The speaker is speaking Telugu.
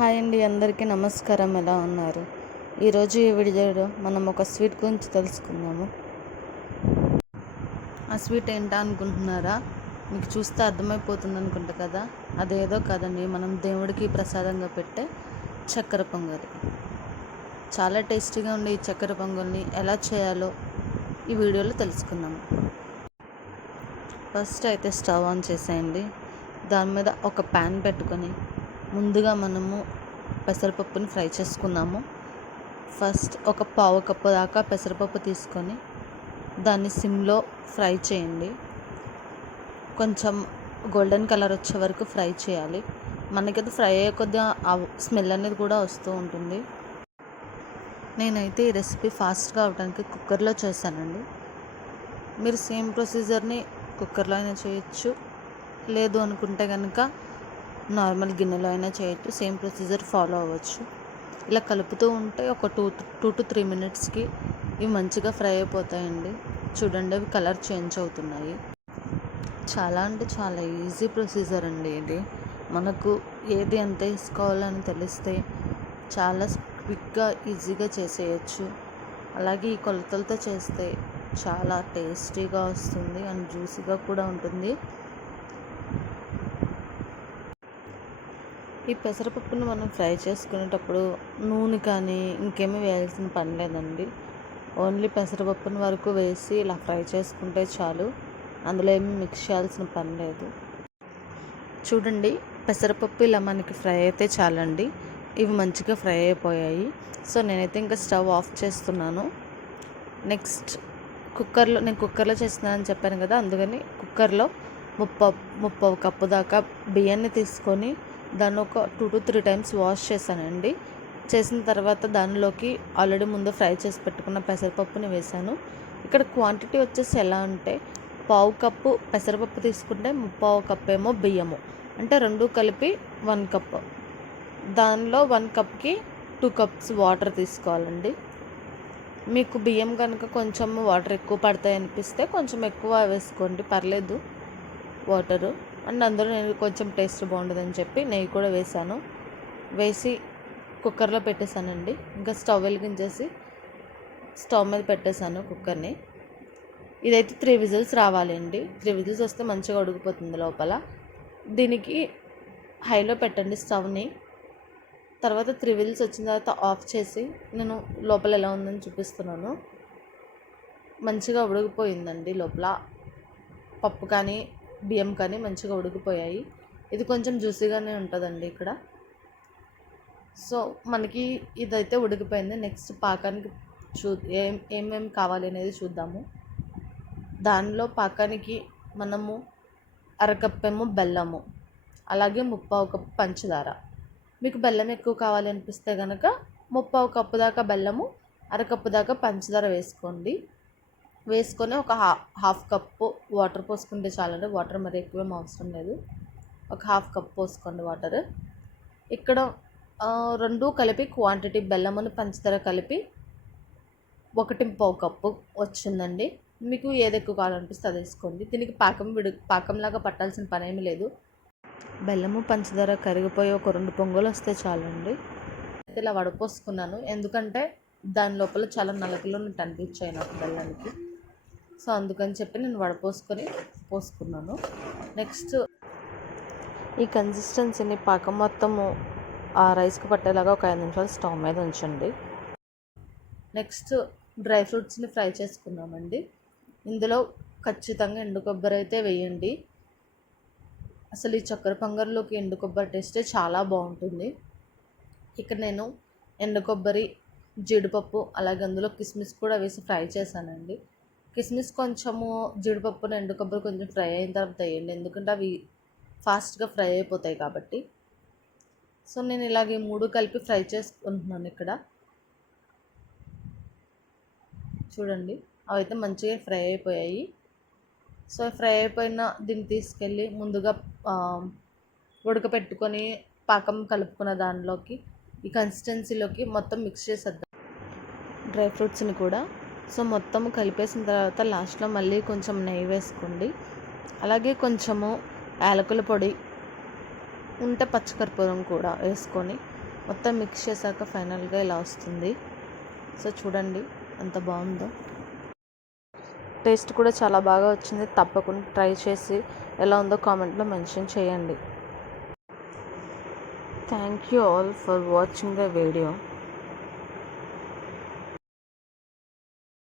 హాయ్ అండి, అందరికీ నమస్కారం. ఎలా ఉన్నారు? ఈరోజు ఈ వీడియోలో మనం ఒక స్వీట్ గురించి తెలుసుకుందాము. ఆ స్వీట్ ఏంటా అనుకుంటున్నారా? మీకు చూస్తే అర్థమైపోతుంది అనుకుంటా కదా. అదేదో కాదండి, మనం దేవుడికి ప్రసాదంగా పెట్టే చక్కెర పొంగలి. చాలా టేస్టీగా ఉండే ఈ చక్కెర పొంగల్ని ఎలా చేయాలో ఈ వీడియోలో తెలుసుకుందాము. ఫస్ట్ అయితే స్టవ్ ఆన్ చేసేయండి. దాని మీద ఒక ప్యాన్ పెట్టుకొని ముందుగా మనము పెసరపప్పుని ఫ్రై చేసుకుందాము. ఫస్ట్ ఒక పావు కప్పు దాకా పెసరపప్పు తీసుకొని దాన్ని సిమ్లో ఫ్రై చేయండి. కొంచెం గోల్డెన్ కలర్ వచ్చే వరకు ఫ్రై చేయాలి. మనకైతే ఫ్రై అయ్యే కొద్దిగా ఆ స్మెల్ అనేది కూడా వస్తూ ఉంటుంది. నేనైతే ఈ రెసిపీ ఫాస్ట్గా అవడానికి కుక్కర్లో చేశానండి. మీరు సేమ్ ప్రొసీజర్ని కుక్కర్లో అయినా చేయొచ్చు, లేదు అనుకుంటే కనుక నార్మల్ గిన్నెలో అయినా చేయొచ్చు. సేమ్ ప్రొసీజర్ ఫాలో అవ్వచ్చు. ఇలా కలుపుతూ ఉంటే ఒక 2 to 3 మినిట్స్కి ఇవి మంచిగా ఫ్రై అయిపోతాయండి. చూడండి, అవి కలర్ చేంజ్ అవుతున్నాయి. చాలా అంటే చాలా ఈజీ ప్రొసీజర్ అండి ఇది. మనకు ఏది ఎంత వేసుకోవాలని తెలిస్తే చాలా క్విక్గా ఈజీగా చేసేయచ్చు. అలాగే ఈ కొలతలతో చేస్తే చాలా టేస్టీగా వస్తుంది అండ్ జ్యూసీగా కూడా ఉంటుంది. ఈ పెసరపప్పును మనం ఫ్రై చేసుకునేటప్పుడు నూనె కానీ ఇంకేమీ వేయాల్సిన పని లేదండి. ఓన్లీ పెసరపప్పుని వరకు వేసి ఇలా ఫ్రై చేసుకుంటే చాలు. అందులో ఏమీ మిక్స్ చేయాల్సిన పని లేదు. చూడండి, పెసరపప్పు ఇలా మనకి ఫ్రై అయితే చాలండి. ఇవి మంచిగా ఫ్రై అయిపోయాయి. సో నేనైతే ఇంకా స్టవ్ ఆఫ్ చేస్తున్నాను. నెక్స్ట్ నేను కుక్కర్లో చేస్తున్నానని చెప్పాను కదా, అందుకని కుక్కర్లో ముప్పావు కప్పు దాకా బియ్యాన్ని తీసుకొని దాన్ని ఒక 2 to 3 టైమ్స్ వాష్ చేశానండి. చేసిన తర్వాత దానిలోకి ఆల్రెడీ ముందు ఫ్రై చేసి పెట్టుకున్న పెసరపప్పుని వేశాను. ఇక్కడ క్వాంటిటీ వచ్చేసి ఎలా అంటే, పావు కప్పు పెసరపప్పు తీసుకుంటే ముప్పావు కప్పు ఏమో బియ్యము, అంటే 2 కలిపి 1 కప్. దానిలో 1 కప్కి 2 కప్స్ వాటర్ తీసుకోవాలండి. మీకు బియ్యం కనుక కొంచెం వాటర్ ఎక్కువ పడతాయి అనిపిస్తే కొంచెం ఎక్కువ వేసుకోండి, పర్లేదు వాటరు. అండ్ అందులో నేను కొంచెం టేస్ట్ బాగుంటుందని చెప్పి నెయ్యి కూడా వేసి కుక్కర్లో పెట్టేశానండి. ఇంకా స్టవ్ వెలిగించేసి స్టవ్ మీద పెట్టేశాను కుక్కర్ని. ఇదైతే 3 విజిల్స్ రావాలి అండి. 3 విజిల్స్ వస్తే మంచిగా ఉడికిపోతుంది లోపల. దీనికి హైలో పెట్టండి స్టవ్ని. తర్వాత 3 విజిల్స్ వచ్చిన తర్వాత ఆఫ్ చేసి నేను లోపల ఎలా ఉందని చూపిస్తున్నాను. మంచిగా ఉడికిపోయిందండి. లోపల పప్పు కానీ బియ్యం కానీ మంచిగా ఉడికిపోయాయి. ఇది కొంచెం జ్యూసీగానే ఉంటుందండి ఇక్కడ. సో మనకి ఇదైతే ఉడికిపోయింది. నెక్స్ట్ పాకానికి ఏమేమి కావాలి అనేది చూద్దాము. దానిలో పాకానికి మనము అరకప్పేమో బెల్లము, అలాగే ముప్పావు కప్పు పంచదార. మీకు బెల్లం ఎక్కువ కావాలి అనిపిస్తే కనుక ముప్పావు కప్పు దాకా బెల్లము, అరకప్పు దాకా పంచదార వేసుకోండి. వేసుకొని ఒక హాఫ్ కప్పు వాటర్ పోసుకుంటే చాలండి. వాటర్ మరి ఎక్కువేం అవసరం లేదు. ఒక హాఫ్ కప్ పోసుకోండి వాటర్. ఇక్కడ 2 కలిపి క్వాంటిటీ బెల్లమును పంచదార కలిపి 1.5 కప్పు వచ్చిందండి. మీకు ఏది ఎక్కువ కావాలనిపిస్తే అది వేసుకోండి. దీనికి పాకంలాగా పట్టాల్సిన పని ఏమీ లేదు. బెల్లము పంచదార కరిగిపోయి ఒక 2 పొంగులు వస్తే చాలండి. ఇలా వడపోసుకున్నాను, ఎందుకంటే దాని లోపల చాలా నలకలు అనిపించాయి నాకు బెల్లానికి. సో అందుకని చెప్పి నేను పోసుకున్నాను. నెక్స్ట్ ఈ కన్సిస్టెన్సీని పాకం మొత్తము ఆ రైస్కి పట్టేలాగా ఒక 5 నిమిషాలు స్టవ్ మీద ఉంచండి. నెక్స్ట్ డ్రై ఫ్రూట్స్ని ఫ్రై చేసుకుందామండి. ఇందులో ఖచ్చితంగా ఎండు కొబ్బరి అయితే వేయండి. అసలు ఈ చక్కెర పొంగల్లోకి ఎండు కొబ్బరి టేస్టే చాలా బాగుంటుంది. ఇక్కడ నేను ఎండు కొబ్బరి, జీడిపప్పు, అలాగే అందులో కిస్మిస్ కూడా వేసి ఫ్రై చేశానండి. కిస్మిస్ కొంచెము, జీడిపప్పును, ఎండు కొబ్బరి కొంచెం ఫ్రై అయిన తర్వాత వేయండి, ఎందుకంటే అవి ఫాస్ట్గా ఫ్రై అయిపోతాయి కాబట్టి. సో నేను ఇలాగే 3 కలిపి ఫ్రై చేసుకుంటున్నాను ఇక్కడ. చూడండి, అవైతే మంచిగా ఫ్రై అయిపోయాయి. సో ఫ్రై అయిపోయిన దీన్ని తీసుకెళ్ళి ముందుగా ఉడకపెట్టుకొని పాకం కలుపుకున్న దానిలోకి, ఈ కన్సిస్టెన్సీలోకి మొత్తం మిక్స్ చేసేద్దాం డ్రై ఫ్రూట్స్ని కూడా. సో మొత్తం కలిపేసిన తర్వాత లాస్ట్లో మళ్ళీ కొంచెం నెయ్యి వేసుకోండి. అలాగే కొంచెము యాలకుల పొడి ఉంటే పచ్చికర్పూరం కూడా వేసుకొని మొత్తం మిక్స్ చేశాక ఫైనల్గా ఇలా వస్తుంది. సో చూడండి ఎంత బాగుందో. టేస్ట్ కూడా చాలా బాగా వచ్చింది. తప్పకుండా ట్రై చేసి ఎలా ఉందో కామెంట్లో మెన్షన్ చేయండి. Thank you all for watching the video.